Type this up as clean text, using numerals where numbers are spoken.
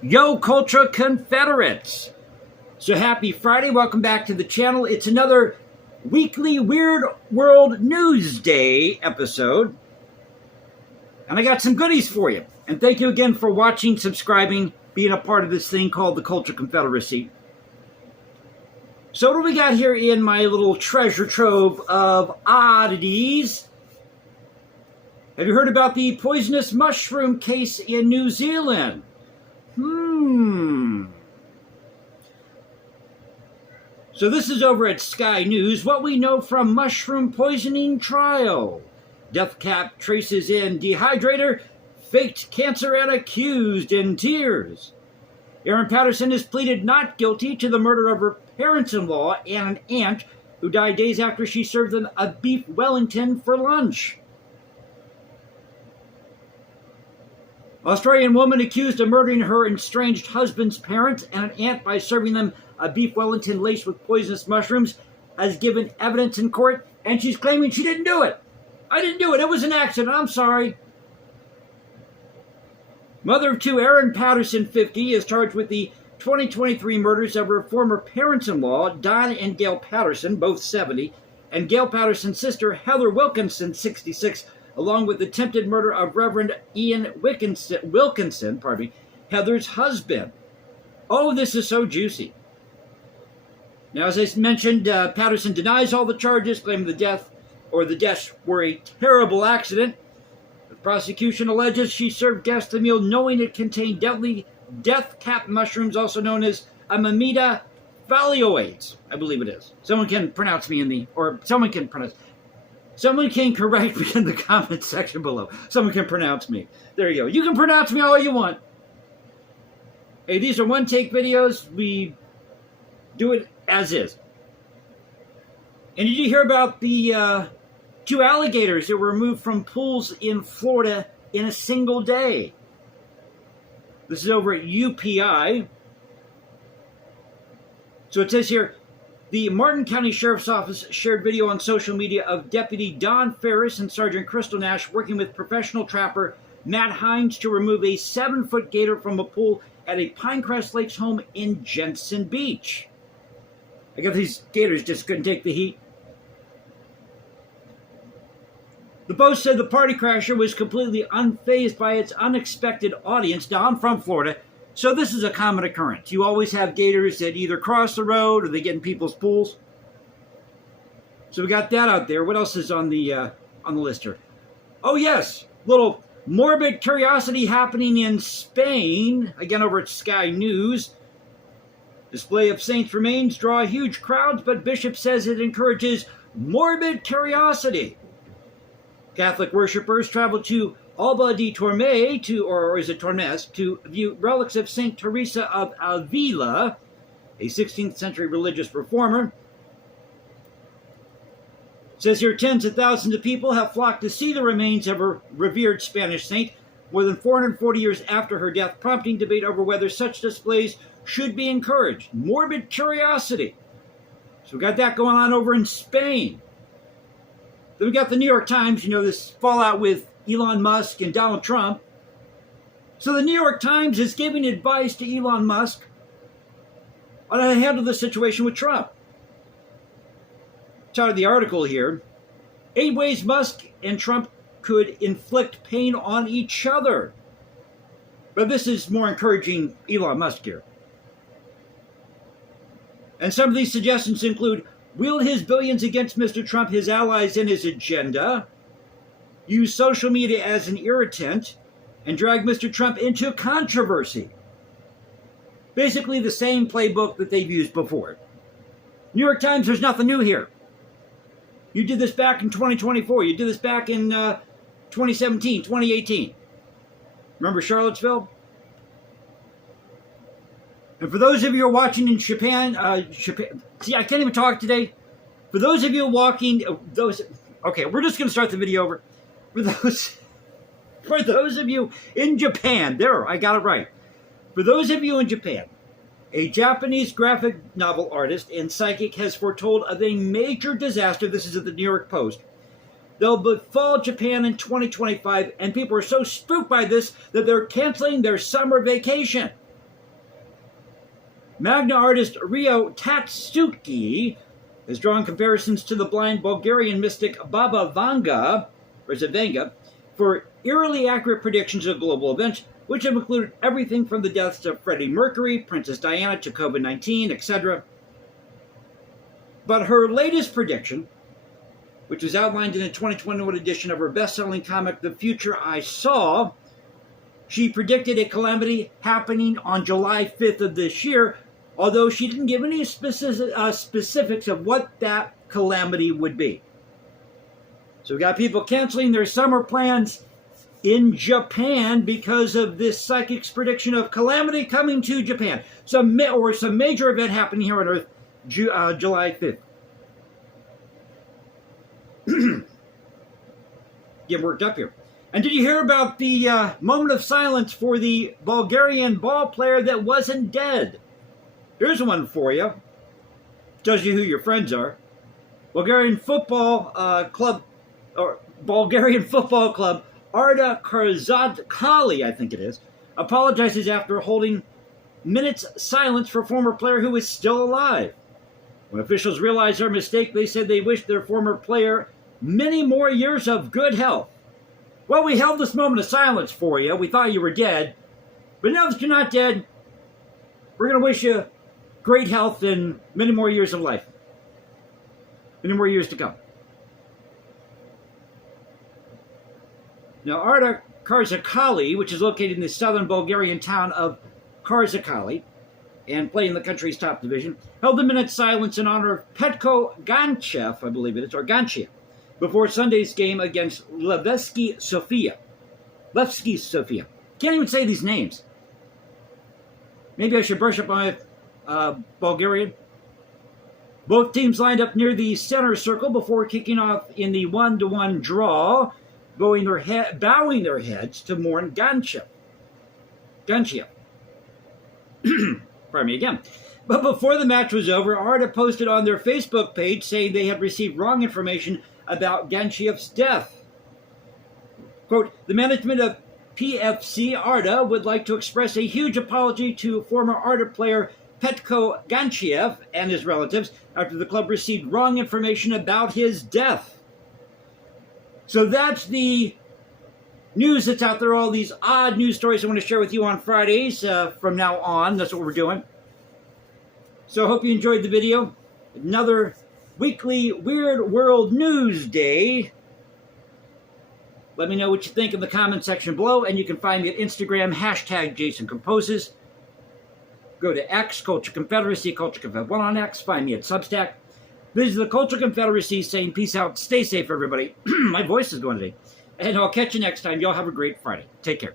Yo, Culture Confederates! So happy Friday, welcome back to the channel. It's another weekly Weird World News Day episode. And I got some goodies for you. And thank you again for watching, subscribing, being a part of this thing called the Culture Confederacy. So what do we got here in my little treasure trove of oddities? Have you heard about the poisonous mushroom case in New Zealand? So this is over at Sky News. What we know from mushroom poisoning trial. Death cap traces in dehydrator, faked cancer and accused in tears. Erin Patterson has pleaded not guilty to the murder of her parents-in-law and an aunt who died days after she served them a beef Wellington for lunch. Australian woman accused of murdering her estranged husband's parents and an aunt by serving them a beef Wellington laced with poisonous mushrooms has given evidence in court, and she's claiming she didn't do it. I didn't do it. It was an accident. I'm sorry. Mother of two, Erin Patterson, 50, is charged with the 2023 murders of her former parents-in-law, Don and Gail Patterson, both 70, and Gail Patterson's sister, Heather Wilkinson, 66, along with the attempted murder of Reverend Ian Wilkinson, Heather's husband. Oh, this is so juicy. Now, as I mentioned, Patterson denies all the charges, claiming the deaths were a terrible accident. The prosecution alleges she served guests the meal knowing it contained deadly death-cap mushrooms, also known as Amanita phalloides, I believe it is. Someone can correct me in the comment section below. Someone can pronounce me. There you go. You can pronounce me all you want. Hey, these are one-take videos. We do it as is. And did you hear about the two alligators that were removed from pools in Florida in a single day? This is over at UPI. So it says here, the Martin County Sheriff's Office shared video on social media of Deputy Don Ferris and Sergeant Crystal Nash working with professional trapper Matt Hines to remove a 7-foot gator from a pool at a Pinecrest Lakes home in Jensen Beach. I guess these gators just couldn't take the heat. The Post said the party crasher was completely unfazed by its unexpected audience. Now, I'm from Florida, so this is a common occurrence. You always have gators that either cross the road or they get in people's pools. So we got that out there. What else is on the list here? Oh, yes, little morbid curiosity happening in Spain. Again, over at Sky News. Display of saints' remains draw huge crowds, but Bishop says it encourages morbid curiosity. Catholic worshippers traveled to Alba de Tormes, to view relics of St. Teresa of Avila, a 16th century religious reformer. It says here, tens of thousands of people have flocked to see the remains of her revered Spanish saint more than 440 years after her death, prompting debate over whether such displays should be encouraged. Morbid curiosity. So we got that going on over in Spain. Then we got the New York Times, this fallout with Elon Musk and Donald Trump. So the New York Times is giving advice to Elon Musk on how to handle the situation with Trump. It's out of the article here. 8 ways Musk and Trump could inflict pain on each other. But this is more encouraging Elon Musk here. And some of these suggestions include wield his billions against Mr. Trump, his allies, and his agenda, use social media as an irritant, and drag Mr. Trump into controversy. Basically the same playbook that they've used before. New York Times, there's nothing new here. You did this back in 2024. You did this back in 2017, 2018. Remember Charlottesville? And for those of you who are watching in Japan, see, I can't even talk today. For those of you okay, we're just going to start the video over. For those of you in Japan, I got it right. For those of you in Japan, a Japanese graphic novel artist and psychic has foretold of a major disaster. This is at the New York Post. They'll befall Japan in 2025, and people are so spooked by this that they're canceling their summer vacation. Magna artist Rio Tatsuki has drawn comparisons to the blind Bulgarian mystic Baba Vanga, or is it Vanga, for eerily accurate predictions of global events, which have included everything from the deaths of Freddie Mercury, Princess Diana, to COVID-19, etc. But her latest prediction, which was outlined in the 2021 edition of her best-selling comic, The Future I Saw, she predicted a calamity happening on July 5th of this year, although she didn't give any specifics of what that calamity would be. So we got people canceling their summer plans in Japan because of this psychic's prediction of calamity coming to Japan. Some major event happening here on Earth, July 5th. Get worked up here. And did you hear about the moment of silence for the Bulgarian ball player that wasn't dead? Here's one for you. Tells you who your friends are. Bulgarian football club, Arda Karzadkali, I think it is, apologizes after holding minutes silence for a former player who is still alive. When officials realized their mistake, they said they wished their former player many more years of good health. Well, we held this moment of silence for you. We thought you were dead. But now that you're not dead, we're going to wish you great health and many more years of life. Many more years to come. Now, Arda Karzadkali, which is located in the southern Bulgarian town of Karzadkali and playing in the country's top division, held a minute's silence in honor of Petko Ganchev, I believe it is, or Ganchev, before Sunday's game against Levski Sofia. Can't even say these names. Maybe I should brush up my Bulgarian. Both teams lined up near the center circle before kicking off in the 1-1 draw, bowing their heads to mourn Ganchev. Pardon me again. But before the match was over, Arda posted on their Facebook page saying they had received wrong information about Ganchev's death. Quote, the management of PFC Arda would like to express a huge apology to former Arda player Petko Ganchev and his relatives after the club received wrong information about his death. So that's the news that's out there, all these odd news stories I want to share with you on Fridays from now on. That's what we're doing. So I hope you enjoyed the video. Another weekly Weird World News Day. Let me know what you think in the comment section below, and you can find me at Instagram, #JasonComposes. Go to X, Culture Confederacy, Culture Confed1 on X. Find me at Substack. This is the Culture Confederacy saying peace out. Stay safe, everybody. My voice is going today. And I'll catch you next time. Y'all have a great Friday. Take care.